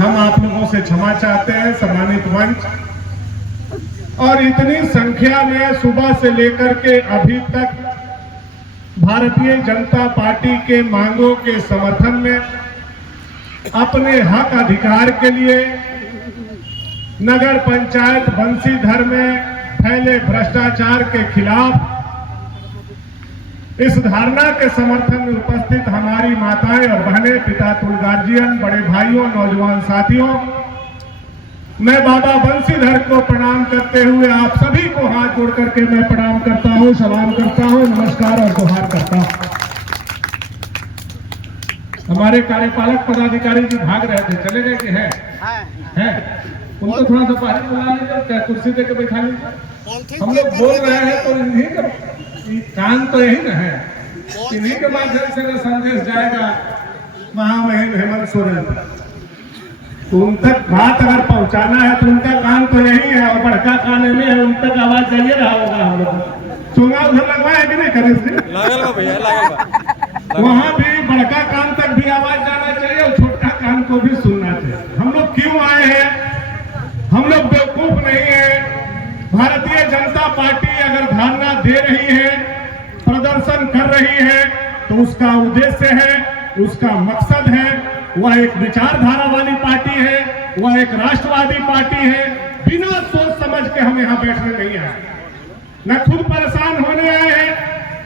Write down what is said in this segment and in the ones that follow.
हम आप लोगों से क्षमा चाहते हैं, सम्मानित मंच। और इतनी संख्या में सुबह से लेकर के अभी तक भारतीय जनता पार्टी के मांगों के समर्थन में, अपने हक अधिकार के लिए नगर पंचायत बंसीधर में फैले भ्रष्टाचार के खिलाफ इस धारणा के समर्थन में उपस्थित हमारी माताएं और बहनें, पितातुल गार्जियन, बड़े भाइयों, नौजवान साथियों, मैं बाबा बंसीधर को प्रणाम करते हुए आप सभी को हाथ जोड़ करके मैं प्रणाम करता हूं, सलाम करता हूं, नमस्कार और जोहार करता हूं। हमारे कार्यपालक पदाधिकारी जी भाग रहे थे, चले गए कि हैं? उनको थोड़ा सा बाहर बुला लीजिए, कुर्सी देकर बैठा लीजिए। हम लोग बोल रहे हैं तो इन्हीं का कान तो यही ना है, इन्हीं के माध्यम से संदेश जाएगा महामहिम हेमंत सोरेन। तो उन तक बात अगर पहुंचाना है तो उनका कान तो यही है और बड़का कान में है, उन तक आवाज जाइए रहा होगा। हम लोग चुंगा उधर लगवाया कि नहीं करे वहां भी बड़का कान तक भी आवाज जाना चाहिए और छोटा कान को भी सुनना चाहिए। हम लोग क्यों आए हैं? हम लोग बेवकूफ नहीं है। भारतीय जनता पार्टी अगर धारणा दे रही है, प्रदर्शन कर रही है, तो उसका उद्देश्य है, उसका मकसद है, वह एक विचारधारा वाली पार्टी है, वह एक राष्ट्रवादी पार्टी है। बिना सोच समझ के हम यहाँ बैठने नहीं आए, न खुद परेशान होने आए हैं,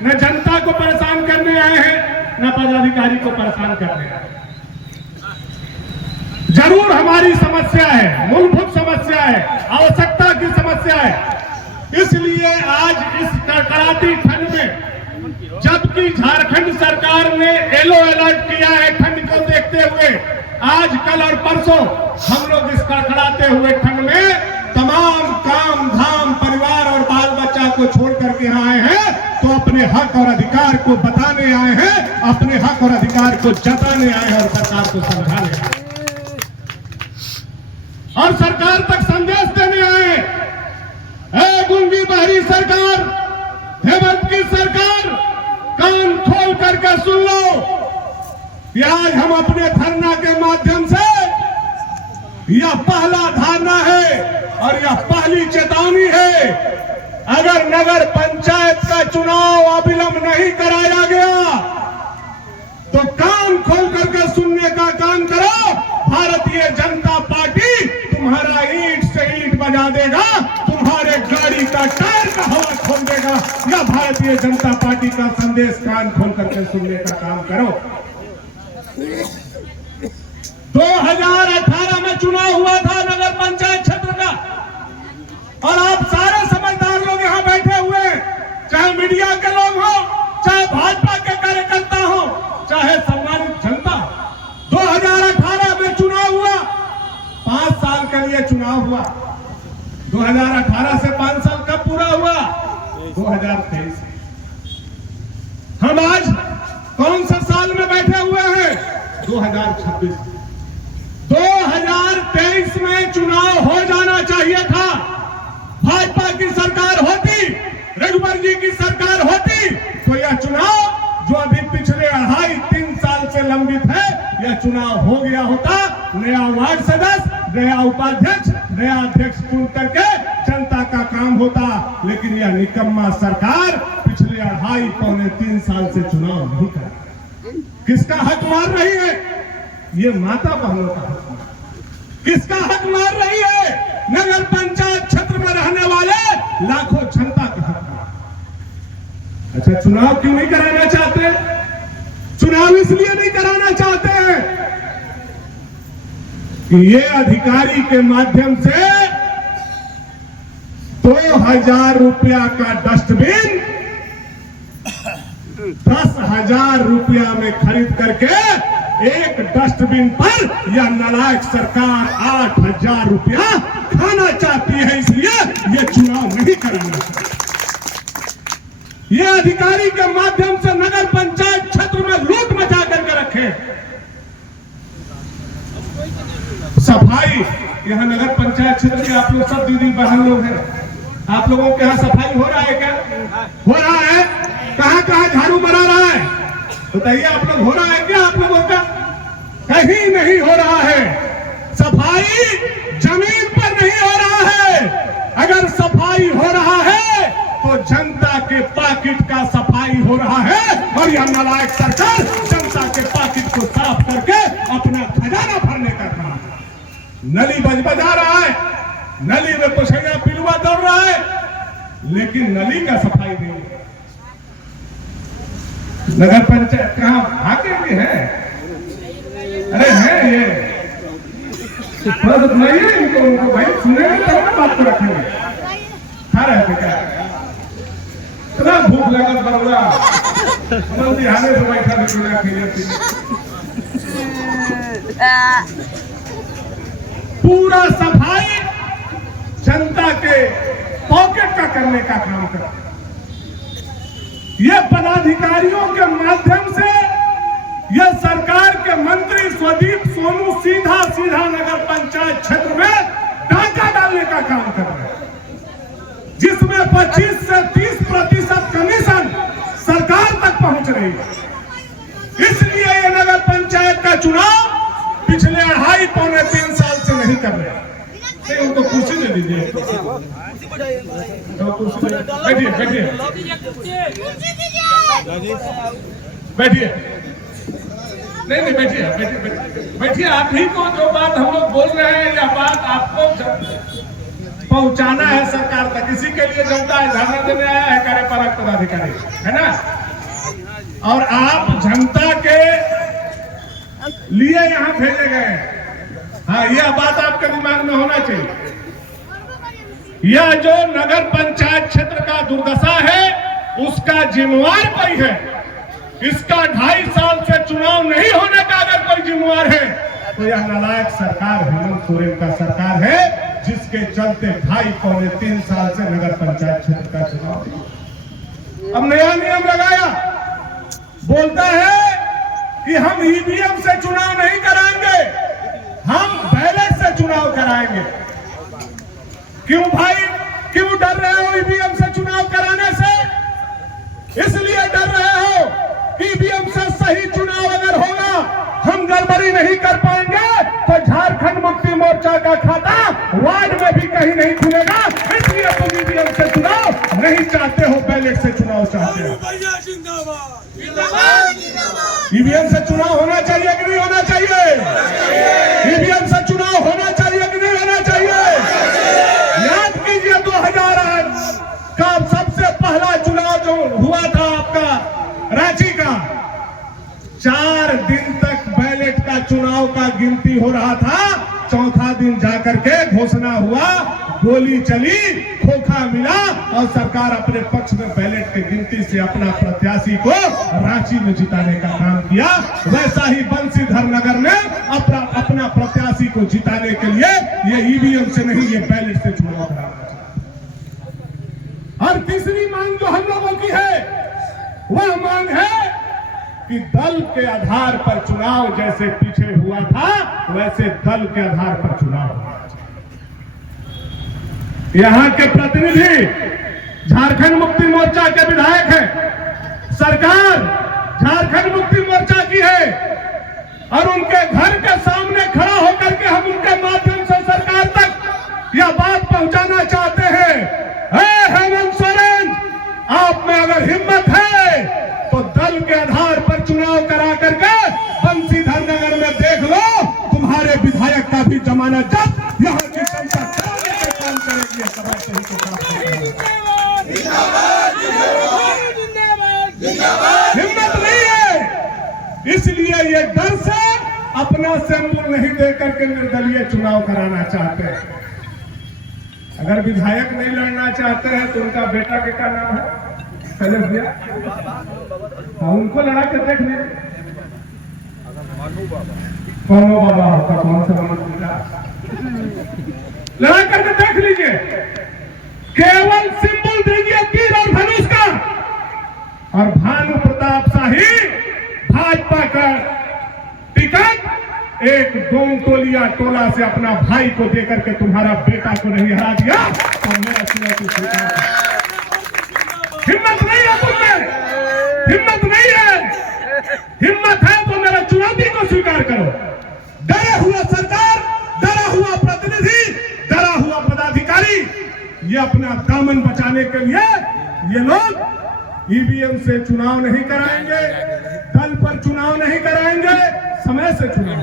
न जनता को परेशान करने आए हैं, न पदाधिकारी को परेशान करने आए हैं। जरूर हमारी समस्या है, मूलभूत समस्या है, आवश्यकता की समस्या है। इसलिए आज इस कड़कड़ाती ठंड में, जबकि झारखंड सरकार ने येलो अलर्ट किया है ठंड को देखते हुए, आज कल और परसों हम लोग इस कड़कड़ाते हुए ठंड में तमाम काम धाम, परिवार और बाल बच्चा को छोड़ करके आए हैं, तो अपने हक और अधिकार को बताने आए हैं, अपने हक और अधिकार को जताने आए हैं और सरकार को समझाने आए हैं और सरकार तक संदेश देने आए। ऐ गूंगी बहरी सरकार, हेमंत की सरकार, कान खोल करके सुन लो कि आज हम अपने धरना के माध्यम से, यह पहला धारणा है और यह पहली चेतावनी है। अगर नगर पंचायत का चुनाव अविलंब नहीं कराया गया तो कान खोल करके सुनने का काम करो। भारतीय जनता पार्टी तुम्हारा ईंट से ईंट बजा देगा, तुम्हारे गाड़ी का टायर का हवा खोल देगा। या भारतीय जनता पार्टी का संदेश कान खोल करके सुनने का काम करो। 2018 में चुनाव हुआ था नगर पंचायत क्षेत्र का, और आप सारे समझदार लोग यहाँ बैठे हुए, चाहे मीडिया के लोग हो, चाहे भाजपा के कार्यकर्ता हो, चाहे सम्मानित जनता। 2018 में चुनाव हुआ, 5 साल के लिए चुनाव हुआ। 2018 से 5 साल कब पूरा हुआ? 2023। हम आज कौन सा साल में बैठे हुए हैं? 2026। 2023 में चुनाव हो जाना चाहिए था। भाजपा की सरकार होती, रघुवर जी की सरकार होती, तो यह चुनाव जो अभी पिछले 2.5-3 साल से लंबित है, यह चुनाव हो गया होता। नया वार्ड सदस्य, नया उपाध्यक्ष, नया अध्यक्ष चुन करके जनता का काम होता। लेकिन यह निकम्मा सरकार पिछले 2.5-3 साल से चुनाव नहीं कर रही। किसका हक मार रही है? ये माता बहनों का हक। किसका हक मार रही है? नगर पंचायत क्षेत्र में रहने वाले लाखों जनता के हक मार। अच्छा, चुनाव क्यों नहीं कराना चाहते? चुनाव इसलिए नहीं कराना चाहते हैं कि ये अधिकारी के माध्यम से 2000 रुपया का डस्टबिन 10,000 रुपया में खरीद करके एक डस्टबिन पर यह नालायक सरकार 8,000 रुपया खाना चाहती है। इसलिए यह चुनाव नहीं कराना चाहती। ये अधिकारी के माध्यम से नगर पंचायत क्षेत्र में लूट मचा करके रखे। सफाई, यहाँ नगर पंचायत क्षेत्र के आप लोग सब दीदी बहन लोग हैं, आप लोगों के यहाँ सफाई हो रहा है क्या? हो रहा है? कहाँ कहाँ झाड़ू मरा रहा है? बताइए, आप लोग हो रहा है क्या? आप लोगों का कहीं नहीं हो रहा है। सफाई जमीन पर नहीं हो रहा है, अगर सफाई हो रहा है तो जनता के पाकिट का सफाई हो रहा है। और यह नालायक सरकार जनता के पाकिट को साफ करके अपना खजाना भरने का काम, नली बजा रहा है, नली में पुछैया पिलुआ दौड़ रहा है, लेकिन नली का सफाई नहीं है। नगर पंचायत कहाँ भागे भी है? अरे है ये थोड़ा सा सुनाइए इनको भाई, सुनेंगे तब ना बात को रखेंगे। खा रहे थे क्या? इतना भूख लगा बरुआ बिहाने से बैठा पूरा सफाई जनता के पॉकेट का करने का काम कर, ये पदाधिकारियों के माध्यम से यह सरकार के मंत्री स्वदीप सोनू सीधा नगर पंचायत क्षेत्र में डाका डालने का काम कर रहे हैं, जिसमें 25 से 30% कमीशन सरकार तक पहुंच रही है। इसलिए ये नगर पंचायत का चुनाव पिछले 2.5-3 साल से नहीं कर रहे। नहीं, उनको कुर्सी दे दीजिए, बैठिए नहीं बैठिए। आप ही को जो बात हम लोग बोल रहे हैं, यह बात आपको पहुंचाना है सरकार तक। इसी के लिए जनता धरना देने आया है कार्यपालक पदाधिकारी, है ना? और आप जनता के लिए यहाँ भेजे गए। हाँ, यह बात आपके दिमाग में होना चाहिए। यह जो नगर पंचायत क्षेत्र का दुर्दशा है, उसका जिम्मेवार कोई है। इसका 2.5 साल से चुनाव नहीं होने का अगर कोई जिम्मेवार है तो यह नालायक सरकार हेमंत सोरेन का सरकार है, जिसके चलते 2.5-3 साल से नगर पंचायत क्षेत्र का चुनाव। अब नया नियम लगाया, बोलता है कि हम ईवीएम से चुनाव नहीं कराएंगे, हम बैलेट से चुनाव कराएंगे। क्यों भाई, क्यों डर रहे हो ईवीएम से चुनाव कराने से? इसलिए डर रहे हो कि ईवीएम से सही चुनाव अगर होगा, हम गड़बड़ी नहीं कर पाएंगे तो झारखंड मुक्ति मोर्चा का खाता वार्ड में भी कहीं नहीं खुलेगा। इसलिए तुम ईवीएम से चुनाव नहीं चाहते हो, बैलेट से चुनाव चाहते हो। ईवीएम से चुनाव होना चाहिए कि नहीं होना चाहिए? ईवीएम से चुनाव होना चाहिए कि नहीं होना चाहिए? याद कीजिए 2008 का सबसे पहला चुनाव जो हुआ था आपका रांची का, 4 दिन तक बैलेट का चुनाव का गिनती हो रहा था। चौथा दिन जाकर के घोषणा हुआ, गोली चली, खोखा मिला और सरकार अपने पक्ष में बैलेट की गिनती से अपना प्रत्याशी को रांची में जिताने का काम किया। वैसा ही बंसीधर नगर में अपना प्रत्याशी को जिताने के लिए ये ईवीएम से नहीं, ये बैलेट से चुनाव कराना चाहिए। और तीसरी मांग जो हम लोगों की है, वह मांग है कि दल के आधार पर चुनाव जैसे पीछे हुआ था, वैसे दल के आधार पर चुनाव होना चाहिए। यहां के प्रतिनिधि झारखंड मुक्ति मोर्चा के विधायक हैं, सरकार झारखंड मुक्ति मोर्चा की है, और उनके घर के सामने खड़ा होकर के हम उनके माध्यम से सरकार तक यह बात पहुंचाना चाहते हैं, हेमंत सोरेन, आप में अगर हिम्मत है तो दल के आधार पर चुनाव करा करके बंसीधर नगर में देख लो, तुम्हारे विधायक का भी जमानत जब्त यहाँ की जनता कराने के काम करेगी। हिम्मत नहीं है, इसलिए ये डर से अपना सिंबल नहीं दे करके निर्दलीय चुनाव कराना चाहते हैं। अगर विधायक नहीं लड़ना चाहते हैं तो उनका बेटा के क्या नाम है? शैलेश भैया, उनको लड़ा के देख लीजिए। कौनो बाबा होता, कौन सा लड़ा करके देख लीजिए। केवल सिंबल दीजिए तीर और धनुष का, और भानु प्रताप शाही भाजपा का टिकट एक डोंगटोलिया टोला से अपना भाई को देकर के तुम्हारा बेटा को नहीं हरा दिया तो मेरा चुनौती स्वीकार। हिम्मत नहीं है तुममें, हिम्मत नहीं है, हिम्मत है तो मेरा चुनौती को स्वीकार करो। डरे हुआ सरकार, डरा हुआ ये अपना दामन बचाने के लिए ये लोग ईवीएम से चुनाव नहीं कराएंगे, दल पर चुनाव नहीं कराएंगे, समय से चुनाव।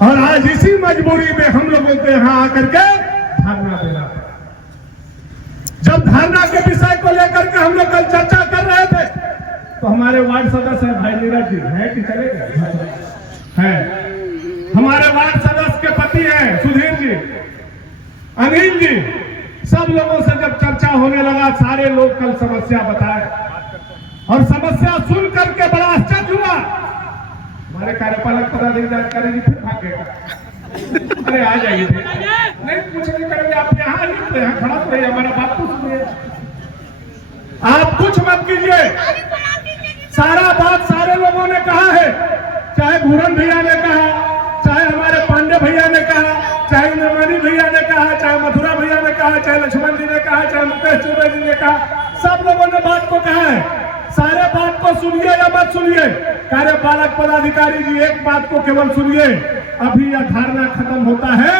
और आज इसी मजबूरी में हम लोगों को यहाँ आकर के धरना देना पड़ा। जब धरना के विषय को लेकर के हम लोग कल चर्चा कर रहे थे तो हमारे वार्ड सदस्य है भाई नीरज जी है कि चले गए है, हमारे वार्ड सदस्य के पति हैं सुधीर जी, अनिल जी, सब लोगों से जब चर्चा होने लगा सारे लोग कल समस्या बताए और समस्या सुन करके बड़ा आश्चर्य हुआ। हमारे कार्यपालक पदाधिकारी जी फिर भागेगा, अरे आ जाइए, नहीं कुछ नहीं करेंगे, आप यहाँ आइए तो यहाँ खड़ा तो रहिए, हमारा बात तो सुनिए, आप कुछ मत कीजिए। सारा बात सारे लोगों ने कहा है, चाहे घूरन भैया ने कहा, चाहे हमारे पांडे भैया ने कहा, चाहे निर्मली भैया ने कहा, चाहे मथुरा भैया ने कहा, चाहे लक्ष्मण जी ने कहा, चाहे मुकेश चौबे जी ने कहा, सब लोगों ने बात को कहा है। सारे बात को सुनिए या मत सुनिए, कार्यपालक पदाधिकारी जी एक बात को केवल सुनिए, अभी यह धारणा खत्म होता है,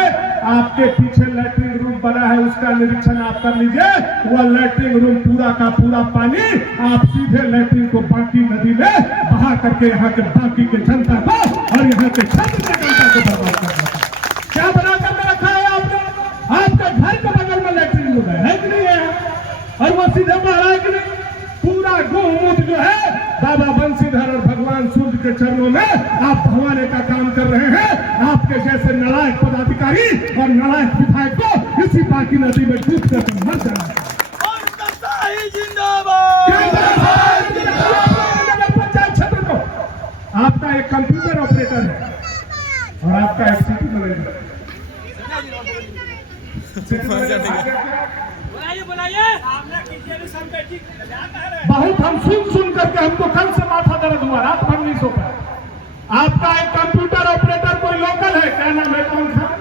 आपके पीछे लैट्रिन रूम बना है उसका निरीक्षण आप कर लीजिए, वह लैट्रिन रूम पूरा का पूरा पानी आप सीधे लैट्रिन को बाकी नदी में बहा करके यहाँ के बाकी के जनता को और यहाँ के क्षेत्र के जनता को बर्बाद कर देता। क्या बना करके रखा है आपने? आपके घर के बगल में लैट्रिन रूम है कि नहीं है? और वो सीधे बहा है कि नहीं? पूरा गौमूत्र जो है बाबा बंशीधर और भगवान सूर्य के चरणों में आप भवाने का काम कर रहे हैं। आपके जैसे नालायक पदाधिकारी और नालायक विधायक को इसी बाकी नदी में डूब कर मर जाना। पंचायत क्षेत्र को आपका एक कंप्यूटर ऑपरेटर है और आपका एक सिटी मैनेजर। बहुत हम सुन करके हमको कल से माथा दर्द हुआ, रात भर नहीं सो पाया। आपका एक कंप्यूटर ऑपरेटर कोई लोकल है, क्या नाम है? कौन खान?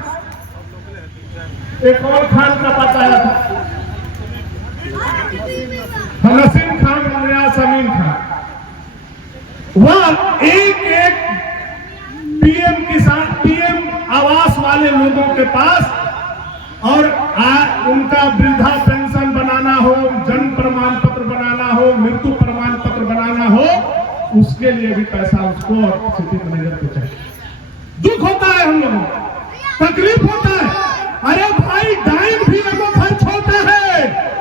एक और खान का पता है, नसीम खान या समीन खान। वह एक पीएम किसान, पीएम आवास वाले लोगों के पास और उनका वृद्धा पेंशन बनाना हो, जन्म प्रमाण पत्र बनाना हो, मृत्यु प्रमाण पत्र बनाना हो, उसके लिए भी पैसा उसको और सिटी मैनेजर को चाहिए। दुख होता है, हम लोगों को तकलीफ होता है। अरे भाई डाइन भी एगो खर्च होता है,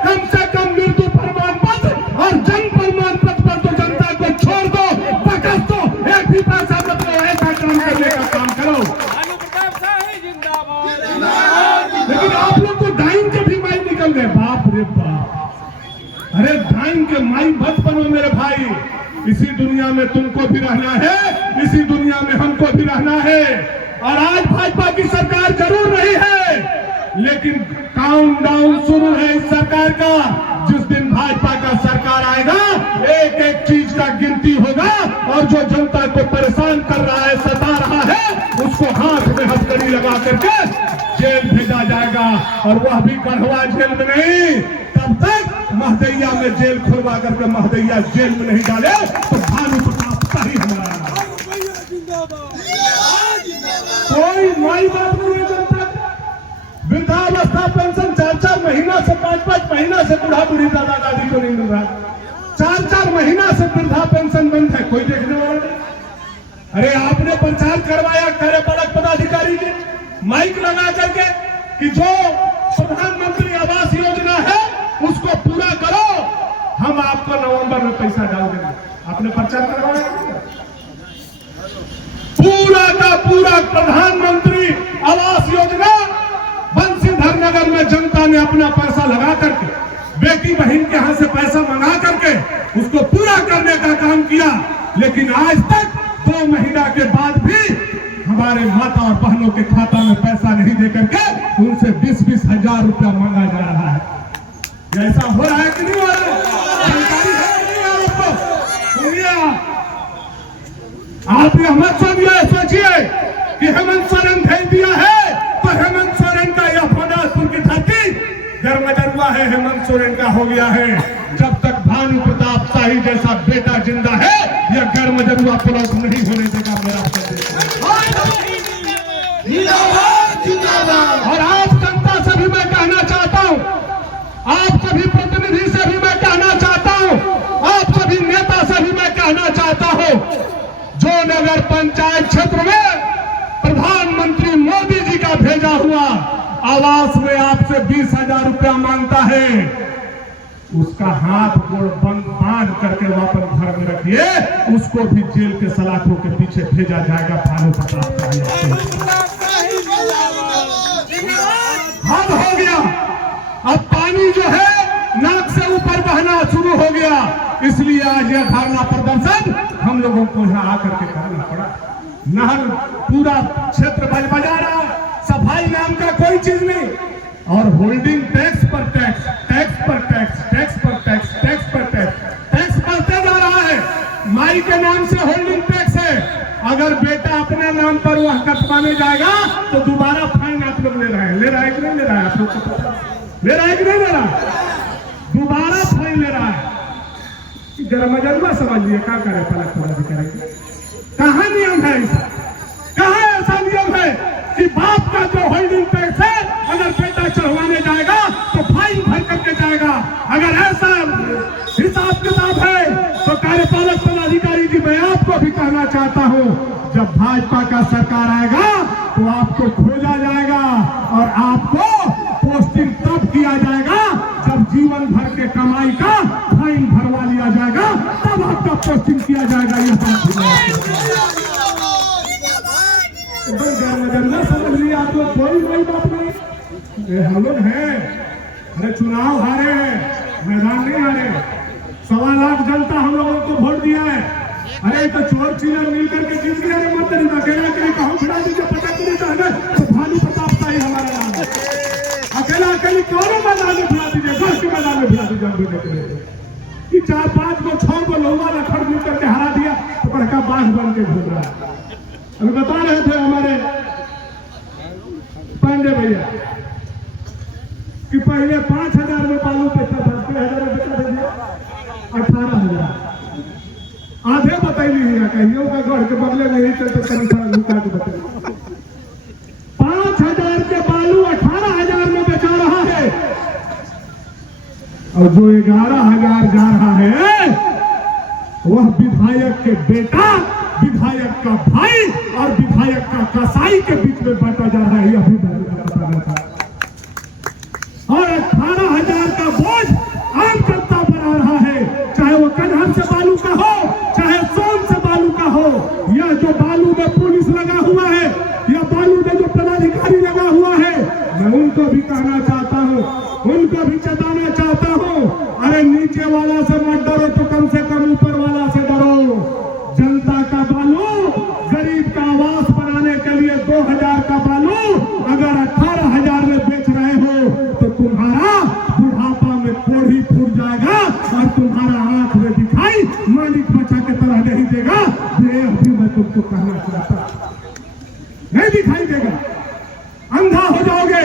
कम से कम मृत्यु प्रमाण पत्र और जन्म प्रमाण पत्र पर तो जनता को छोड़ दो, बकस दो, एक भी पैसा मत लो, ऐसा काम करने का काम करो। लेकिन आप लोग तो डाइन के भी माई निकल गए, बाप रे बाप। अरे डाइन के माई मत बनो मेरे भाई, इसी दुनिया में तुमको भी रहना है, इसी दुनिया में हमको भी रहना है। और आज भाजपा की सरकार जरूर रही है, लेकिन काउंटडाउन शुरू है इस सरकार का। जिस दिन भाजपा का सरकार आएगा, एक एक चीज का गिनती होगा और जो जनता को परेशान कर रहा है, सता रहा है, उसको हाथ में हथकड़ी लगा करके जेल भेजा जाएगा। और वह भी गढ़वा जेल में नहीं, तब तक महदैया में जेल खुलवा करके महदैया जेल में नहीं डाले तो भानु प्रताप शाही हमारा। कोई नई बात नहीं है जनता। वृद्धावस्था पेंशन 4-4 महीना से 5-5 महीना से बूढ़ा बूढ़ी दादा दादी को नहीं मिल रहा, 4-4 महीना से वृद्धा पेंशन बंद है, कोई देखने वाला नहीं। अरे आपने प्रचार करवाया कार्यपालक पदाधिकारी ने माइक लगा करके कि जो प्रधानमंत्री आवास योजना है उसको पूरा करो, हम आपको नवंबर में पैसा डाल देंगे। आपने प्रचार करवाया, पूरा का पूरा प्रधानमंत्री आवास योजना बंशीधर नगर में जनता ने अपना पैसा लगा करके, बेटी बहन के यहां से पैसा मंगा करके उसको पूरा करने का काम किया। लेकिन आज तक 2 महीना के बाद भी हमारे माता और बहनों के खाता में पैसा नहीं दे करके उनसे 20-20 हजार रुपया मांगा जा रहा है। ऐसा हो रहा है कि नहीं हो रहा है? जानकारी है कि नहीं आपको? सुनिए, आप यह मत सोचिए कि हेमंत सोरेन भेज दिया है तो हेमंत सोरेन का यह फौदासपुर की धरती गर्मजरुआ है, हेमंत सोरेन का हो गया है। जब तक भानु प्रताप शाही जैसा बेटा जिंदा है, यह गर्मजरुआ प्लॉट नहीं होने देगा मेरा प्रदेश। और आप जनता से भी मैं कहना चाहता कहना चाहता हूं, जो नगर पंचायत क्षेत्र में प्रधानमंत्री मोदी जी का भेजा हुआ आवास में आपसे 20,000 रुपया मांगता है, उसका हाथ गोड़ बांध करके वापस घर में रखिए, उसको भी जेल के सलाखों के पीछे भेजा जाएगा। भानु प्रताप हद हो गया, अब पानी जो है नाक से ऊपर बहना शुरू हो गया, इसलिए आज यह धरना प्रदर्शन हम लोगों को यहाँ आकर के करना पड़ा। नहर पूरा क्षेत्र बजा रहा, सफाई नाम का कोई चीज नहीं, और होल्डिंग टैक्स पर टैक्स, टैक्स पर टैक्स, टैक्स पर टैक्स, टैक्स पर टैक्स, टैक्स बढ़ते जा रहा है। माई के नाम से होल्डिंग टैक्स है, अगर बेटा अपने नाम पर वह कटवाने जाएगा तो दोबारा फाइन आप लोग ले रहे हैं, ले रहा है कि नहीं ले रहा है? आप लोग को पता ले रहा है कि नहीं ले रहा है? दोबारा फाइन ले रहा है। जरा मजलवा समझिए, क्या करे पलट पलट करेंगे? कहाँ नियम है ऐसा? कहाँ ऐसा नियम है कि बाप का जो होल्डिंग टैक्स है अगर बेटा चढ़वाने जाएगा तो फाइन भर करके जाएगा? अगर ऐसा हिसाब किताब है तो कार्यपालक पदाधिकारी जी, मैं आपको भी कहना चाहता हूं, जब भाजपा का सरकार आएगा तो आपको खोजा जाएगा और आपको पोस्टिंग तब किया जाएगा जब जीवन भर के कमाई का फाइन भरवा लिया जाएगा, तब आपका पोस्टिंग किया जाएगा। यह बात समझ लिया आप लोग, कोई बड़ी बात नहीं। हम लोग हैं, अरे चुनाव हारे हैं, मैदान नहीं हारे। 1.25 लाख जनता हम लोगों को वोट दिया है। अरे तो चोर चीनर मिल करके जीत गया। अरे मत अकेला अकेले कहूँ फिरा दीजिए, पटक नहीं चाहते तो भानु प्रताप का ही हमारा नाम है। अकेला अकेले क्यों मैदान में फिरा दीजिए, घर के मैदान में फिरा दीजिए। कि 4-5 को 6 को लोहा रखड़ मिल करके हरा दिया तो बड़का बाघ बन के घूम रहा है। अभी बता रहे थे हमारे पांडे भैया कि पहले 5,000 में बालू बेचता था, 6,000 में बेचा दे दिया 18,000। आधे बताइए है कहियो का घर के बगले में ही चलते कहीं लुका के बताइए। 5,000 के बालू 18,000 में बेचा रहा है, और जो 11,000 जा रहा है वह विधायक के बेटा, विधायक का भाई और विधायक का कसाई के बीच में बांटा जा रहा है। यह भी बताना था। और 18,000 का बोझ आम जनता पर आ रहा है, चाहे वो कन्हर से बालू का हो, चाहे सोन से बालू का हो। या जो बालू में पुलिस लगा हुआ है, या बालू में जो पदाधिकारी लगा हुआ है, मैं उनको भी कहना चाहता हूँ, उनको भी चेताना चाहता हूँ, अरे नीचे वाला से मत डरो तो कम से कम ऊपर वाला से डरो। जनता का बालू, गरीब का आवास बनाने के लिए 2,000 का बालू अगर 18,000 में बेच रहे हो तो तुम्हारा बुढ़ापा में कोढ़ी फूट जाएगा और तुम्हारा आंख में दिखाई मालिक बचा के तरह नहीं देगा। ये अभी मैं तुमको कहना चाहता, नहीं दिखाई देगा, अंधा हो जाओगे।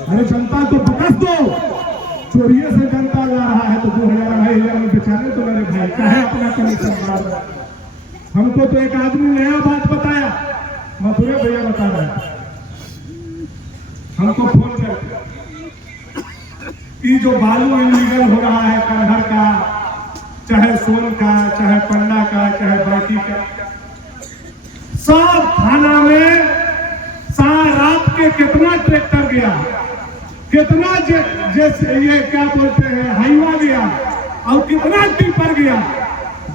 अरे जनता को बकस दो, चोरिये से जनता ला रहा है तो 2,000 में बेचारे तो मेरे भाई का है अपना कमीशन। हमको तो एक आदमी नया बात बताया, मथुरे भैया बता रहे हैं हमको फोन करके कि जो बालू इलीगल हो रहा है कन्हर का, चाहे सोन का, चाहे पंडा का, चाहे बाकी का, सब थाना में सारा रात के कितना ट्रैक्टर गया, कितना जैसे ये क्या बोलते हैं हाईवा गया, और कितना टिपर गया।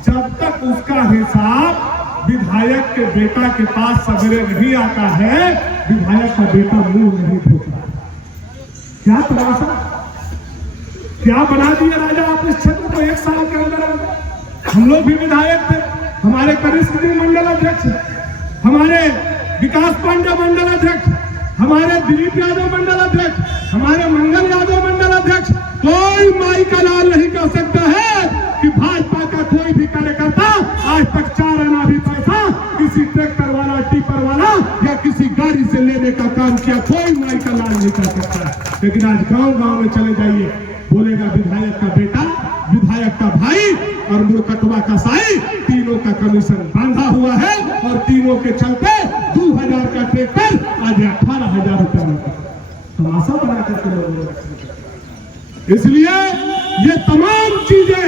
जब तक उसका हिसाब विधायक के बेटा के पास सवेरे नहीं आता है, विधायक का बेटा मुंह नहीं धोता। क्या तमाशा, क्या बना दिया राजा आप इस क्षेत्र को 1 साल के अंदर। हम लोग भी विधायक थे, हमारे कनिष्ठ जी मंडल अध्यक्ष, हमारे विकास पांडे मंडल अध्यक्ष, हमारे दिलीप यादव मंडल अध्यक्ष, हमारे मंगल यादव मंडल अध्यक्ष। कोई माई का लाल नहीं कह सकता है कि भाजपा का कोई भी कार्यकर्ता आज तक 4 आना भी पैसा किसी ट्रैक्टर वाला, टिपर वाला या किसी गाड़ी से लेने का काम किया, कोई माई का लाल नहीं कर सकता है। लेकिन आज गांव-गांव में चले जाइए, बोलेगा विधायक का बेटा, विधायक का भाई और मुड़कटवा कसाई, तीनों का कमीशन बांधा हुआ है और तीनों के चलते 2,000 का ट्रैक्टर आज 18,000 रुपया में तमाशा बना करके लोगों ने। इसलिए ये तमाम चीजें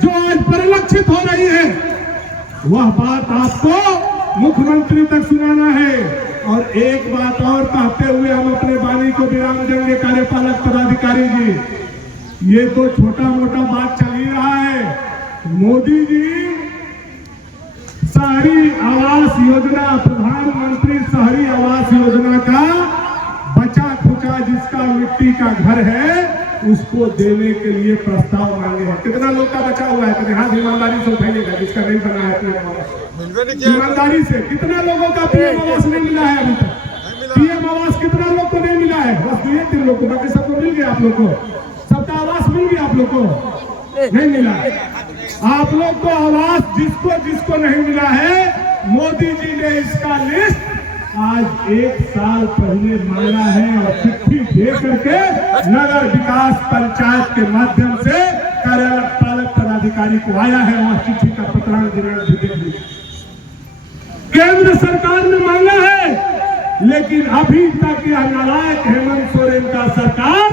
जो आज परिलक्षित हो रही है, वह बात आपको मुख्यमंत्री तक सुनाना है। और एक बात और कहते हुए हम अपने वाणी को विराम देंगे। कार्यपालक पदाधिकारी जी, ये तो छोटा मोटा बात चल ही रहा है। मोदी जी शहरी आवास योजना, प्रधानमंत्री शहरी आवास योजना का बचा खुचा जिसका मिट्टी का घर है उसको देने के लिए प्रस्ताव मांगे हैं। कितना लोग का बचा हुआ है? कितने हाथ ईमानदारी से उठाइएगा जिसका नहीं बना है पीएम आवास। ईमानदारी से कितना लोगों का पीएम आवास नहीं मिला है अभी तक? पीएम आवास कितना लोग को नहीं मिला है? बस 2-3 लोग को, बाकी सबको मिल गया। आप लोग को सबका आवास मिल गया? आप लोग को नहीं मिला। आप लोग को आवास जिसको जिसको नहीं मिला है, मोदी जी ने इसका लिस्ट आज 1 साल पहले मांगा है और चिट्ठी दे करके नगर विकास पंचायत के माध्यम से कार्यपालक पदाधिकारी को आया है। वह चिट्ठी का पत्रांक भी दे दिया। केंद्र सरकार ने मांगा है, लेकिन अभी तक यह नालायक हेमंत सोरेन का सरकार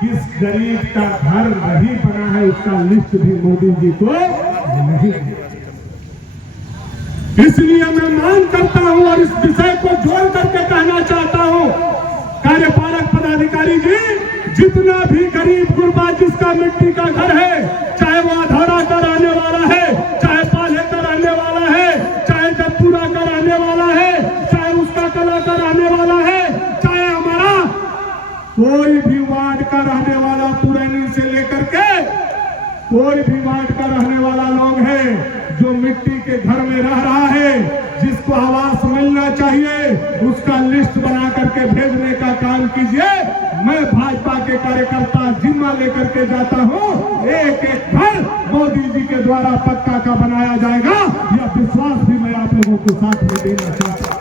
किस गरीब का घर नहीं बना है उसका लिस्ट भी मोदी जी को नहीं दिया। इसलिए मैं मांग करता हूं और इस विषय को जोड़ करके कहना चाहता हूं, कार्यपालक पदाधिकारी जी, जितना भी गरीब गुरबा जिसका मिट्टी का घर है, चाहे वो अधौरा का रहने वाला है, चाहे पाले का रहने वाला है, चाहे जगपुरा का रहने वाला है, चाहे उसका कला का रहने वाला है, चाहे हमारा कोई भी वार्ड का रहने वाला, पुरानी से लेकर के कोई भी वार्ड का रहने वाला लोग है जो मिट्टी के घर में रह रहा है, जिसको आवास मिलना चाहिए, उसका लिस्ट बना करके भेजने का काम कीजिए। मैं भाजपा के कार्यकर्ता जिम्मा लेकर के जाता हूं, एक एक घर मोदी जी के द्वारा पक्का का बनाया जाएगा। यह विश्वास भी मैं आप लोगों को साथ में देना चाहता हूं।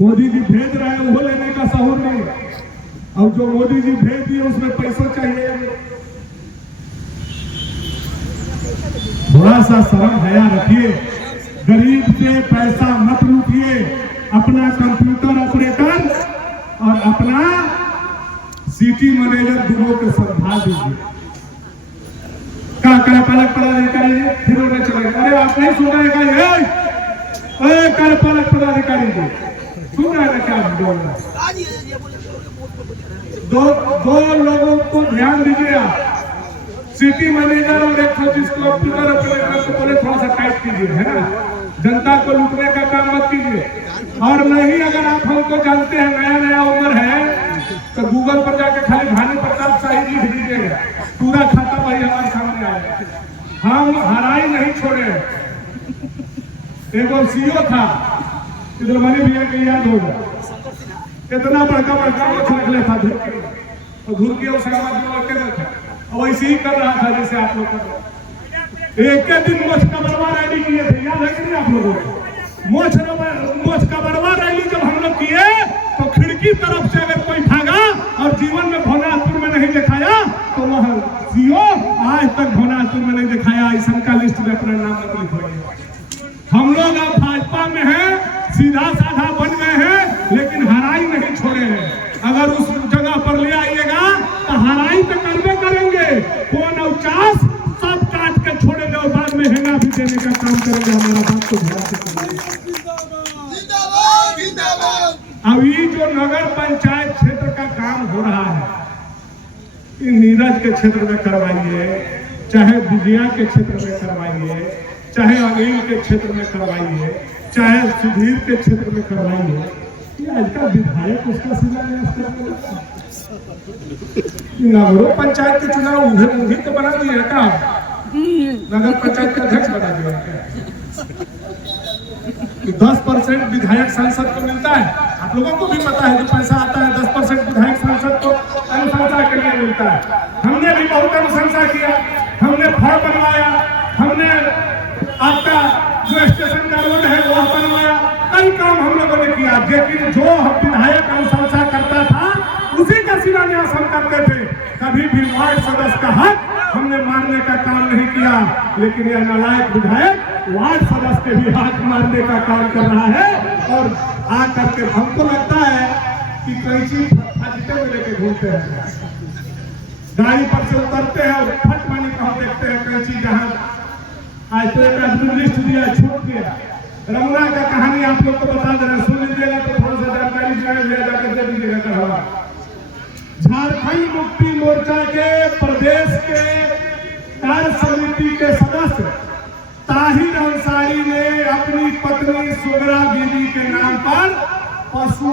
मोदी जी भेज रहे हैं वो लेने का सहूर नहीं, और जो मोदी जी भेज दिए उसमें पैसा चाहिए। थोड़ा सा शर्म हया रखिए, गरीब से पैसा मत लूटिए। अपना कंप्यूटर ऑपरेटर और अपना सिटी मैनेजर दोनों को संभाल दीजिए। कार्यपालक पदाधिकारी फिर उन्हें चलेगा। अरे आप नहीं सुन रहे ये कार्यपालक पदाधिकारी जी सुन रहे हैं क्या? दो लोगों को ध्यान दीजिए आप, सिटी मैनेजर और एक जिसको कंप्यूटर ऑपरेटर को बोले थोड़ा सा टाइट कीजिए, है ना? जनता को लूटने का काम मत कीजिए। और नहीं, अगर आप हमको जानते हैं, नया नया उम्र है, तो गूगल पर जाके खाली भानु प्रताप शाही लिख दीजिएगा, पूरा खाता वही हमारे सामने आएगा। हम हराई नहीं छोड़े। एक सीओ था, इधर मनी भैया के याद होगा, इतना बड़का बड़का रख लेता घूर के वैसे ही कर रहा था जैसे आप लोग कर रहे। एक दिन मोछ का बड़वा रैली किए थे, याद है कि नहीं आप लोगों को? मोछ का बड़वा रैली जब हम लोग किए तो खिड़की तरफ से अगर कोई भागा और जीवन में भोनाथपुर में नहीं दिखाया तो वह सीओ आज तक भोनाथपुर में नहीं दिखाया। ऐसा का लिस्ट में अपना नाम मत लिखवाइए। हम लोग अब भाजपा में हैं, सीधा साधा बन गए हैं, लेकिन हराई नहीं छोड़े हैं। अगर उस जगह पर ले आइएगा तो हराई तो करबे करेंगे, कौन अवचास सब काट के छोड़ेंगे और बाद में हेंगा भी देने का काम करेंगे। हमारा बात को ध्यान से सुनिए। अभी जो नगर पंचायत क्षेत्र का काम हो रहा है, नीरज के क्षेत्र में करवाइए, चाहे विजया के क्षेत्र में करवाइए, चाहे अनिल के क्षेत्र में करवाइए, चाहे सुधीर के क्षेत्र में करवाइए, आज का विधायक उसका शिलान्यास करेगा। नगरों पंचायत के चुनाव उन्हें तो बना दिया क्या? नगर पंचायत का अध्यक्ष बना दिया क्या? 10% विधायक सांसद को मिलता है। आप लोगों को भी पता है जो पैसा आता है 10% विधायक सांसद को अनुशंसा के लिए मिलता है। हमने भी बहुत अनुशंसा किया, हमने फॉर्म बनवाया, हमने आपका जो स्टेशन का रोड है वो बनवाया, कई काम हम लोगों ने किया। लेकिन जो विधायक अनुशंसा करता था उसी का शिलान्यास हम करते थे। कभी भी वार्ड सदस्य का हक हमने मारने का काम नहीं किया। लेकिन यह नालायक विधायक वार्ड सदस्य के भी हक मारने का काम कर रहा है। और आ करके हमको लगता है कि कैंची फटते में लेके घूमते हैं, गाड़ी पर से उतरते हैं और फट मानी हम देखते हैं कई चीज जहाँ आज तो एक आदमी लिस्ट दिया छूट गया। रमुना का कहानी आप लोग को बता दे रहे, सुन लीजिएगा तो थोड़ा सा जानकारी दिया जाकर दे दीजिएगा करवा। झारखंड मुक्ति मोर्चा के प्रदेश के कार्य समिति के सदस्य ताहिर अंसारी ने अपनी पत्नी सुगरा बीबी के नाम पर पशु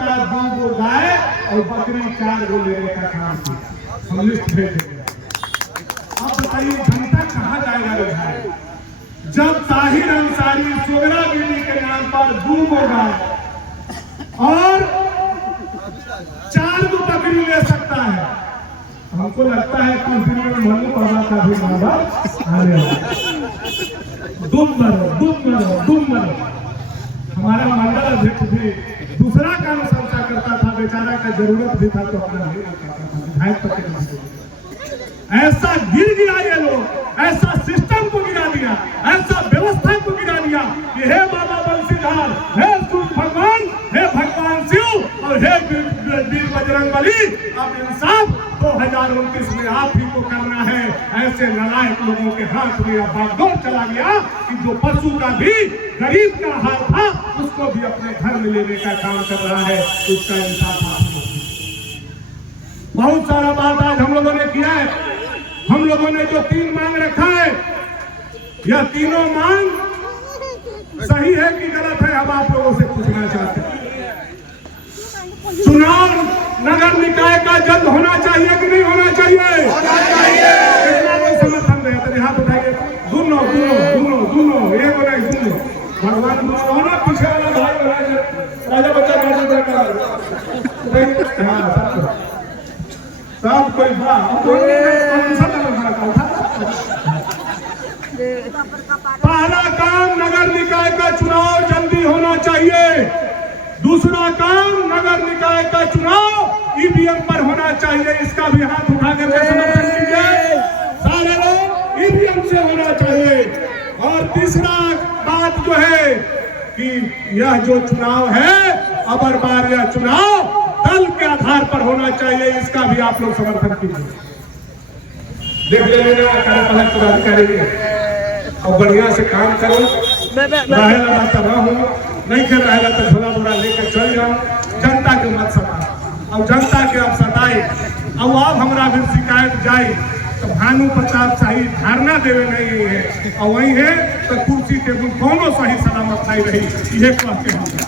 का 2 गो गाय और बकरी 4 गो लेने का काम किया। हम लिस्ट भेज देंगे। आप बताइए जनता कहाँ जाएगा रे भाई? जब ताहिर अंसारी सुगरा बीबी के नाम पर 2 गो गाय और 4 गो बकरी ले सकता है, हमको लगता है कुछ दिन में मनु बाबा का भी बाबा आ गया। दुम मरो। हमारा मंडल अध्यक्ष भी दूसरा काम संस्था करता था, बेचारा का जरूरत भी था तो अपना नहीं करता था, विधायक पद। ऐसा गिरा ये लोग, ऐसा सिस्टम को गिरा दिया, ऐसा व्यवस्था को गिरा दिया कि हे बाबा बंसीधार, हे सूर्य भगवान, हे भगवान शिव और हे वीर बजरंगबली, अब इंसाफ 2029 में आप ही को करना है। ऐसे नालायक लोगों के हाथ में अब बागडोर चला गया कि जो पशु का भी गरीब का हाल था उसको भी अपने घर में लेने का काम कर रहा है। उसका इंसाफ आप बहुत सारा बात आज हम लोगों ने किया है। हम लोगों ने जो 3 मांग रखा है, यह तीनों मांग सही है कि गलत है, हम आप लोगों से पूछना चाहते हैं। चुनाव नगर निकाय का जल्द होना चाहिए कि नहीं होना चाहिए? होना चाहिए। कितना लोग समर्थन दे तो हाथ उठाइए। दोनों एक हो नहीं दोनों भगवान होना पीछे वाला भाई राजा बच्चा सब कोई पहला काम नगर निकाय का चुनाव जल्दी होना चाहिए। दूसरा काम नगर निकाय का चुनाव ईवीएम पर होना चाहिए। इसका भी हाथ उठा करके समर्थन कीजिए। सारे लोग ईवीएम से होना चाहिए। और तीसरा बात जो है कि यह जो चुनाव है अबर बार यह चुनाव दल के आधार पर होना चाहिए। इसका भी आप लोग समर्थन कीजिए। देख लेना कार्यपालक पदाधिकारी और बढ़िया से काम करो। नहीं कर रहा है तो झोला बोरा लेकर चल जाओ। जनता के मत सता और जनता के अब सताए अब आप हमारा भी शिकायत जाए तो भानु प्रताप शाही धारणा देवे नहीं है और वही है तो कुर्सी टेबुल कोनो सही सलामत नहीं रही। ये कहते हैं।